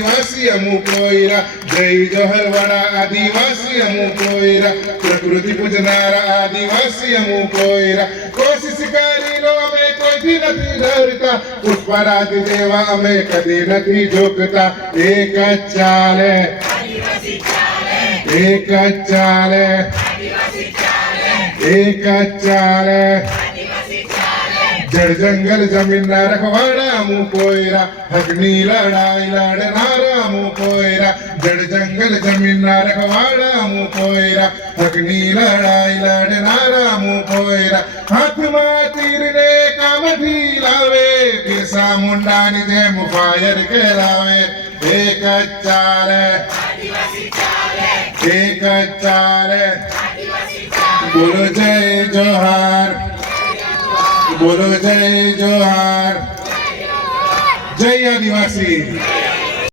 आदिवासी अमु कोयरा जय जहरवाड़ा आदिवासी अमु कोयरा प्रकृति पूजनारा आदिवासी अमु कोयरा कोशिश करी लो में कोई भी नहीं डरता पुष्पराज देवा में कभी नहीं झुकता एक चाले एक चाले एक चाले जड़ जंगल जमीन ना रखवाड़ा मु कोयरा हकनी लड़ाई लड़नारा मु कोयरा जड़ जंगल जमीन ना रखवाड़ा मु कोयरा हकनी लड़ाई लड़नारा मु कोयरा हाथ में तीर ने काम लावे बिरसा मुंडा नि जे मुफायर के लावे एक चाले एक चाले बोलो जय जोहार बोलो जय जोहार जय आदिवासी।